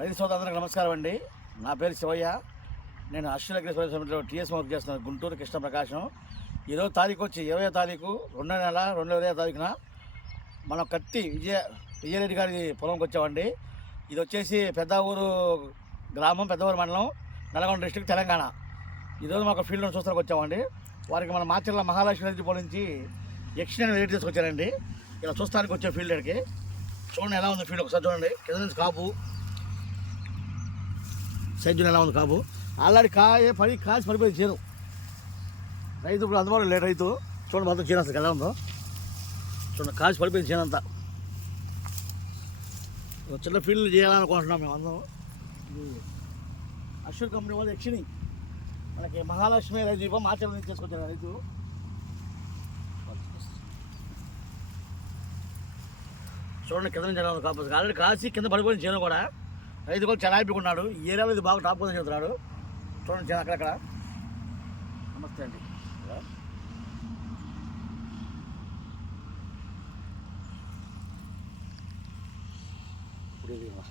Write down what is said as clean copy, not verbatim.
రైతు సోదరులకు నమస్కారం అండి. నా పేరు శివయ్య. నేను అశ్వినగ్రేశ్వర సమితిలో టీఎస్ వర్క్ చేస్తున్నాను, గుంటూరు కృష్ణ ప్రకాశం. ఈరోజు తారీఖు వచ్చి 20వ తారీఖు 2వ నెల 2020వ తారీఖున మనం కత్తి విజయరెడ్డి గారి పొలంకి వచ్చామండి. ఇది వచ్చేసి పెద్ద ఊరు గ్రామం, పెద్దవూరు మండలం, నల్గొండ డిస్ట్రిక్ట్, తెలంగాణ. ఈరోజు మాకు ఫీల్డ్లో చూస్తానికి వచ్చామండి. వారికి మన మాచర్ల మహాలక్ష్మి రెడ్డి పొలం నుంచి ఎక్స్టెండ్ వెయిట్ తీసుకొచ్చారండి. ఇలా చూస్తానికి వచ్చే ఫీల్డ్కి చూడండి ఎలా ఉంది ఫీల్డ్, ఒకసారి చూడండి. కింద నుంచి కాపు సైజులు ఎలా ఉంది కాపు. ఆల్రెడీ కాసి పడిపోయింది చేను. రైతు ఇప్పుడు అందుబాటులో లేడు. రైతు చూడండి మొత్తం చేను అసలు ఎలా ఉందో చూడండి, కాసి పడిపోయింది చేను అంతా. చిన్న ఫీల్డ్ చేయాలనుకుంటున్నాం మేము అందరం. అశ్వర్ కంపెనీ వాళ్ళు యక్షిని మనకి మహాలక్ష్మి రైతు మాచర్ల నుంచి తీసుకొచ్చారు రైతు. చూడండి కింద నుంచి ఎలా ఉంది కాపు. ఆల్రెడీ కాసి కింద పడిపోయింది చేను కూడా. రైతు కూడా చాలా హ్యాపీగా ఈ ఏరియాలో ఇది బాగా టాప్ కోసం చెప్తున్నాడు. చూడండి అక్కడక్కడ. నమస్తే అండి. Good evening.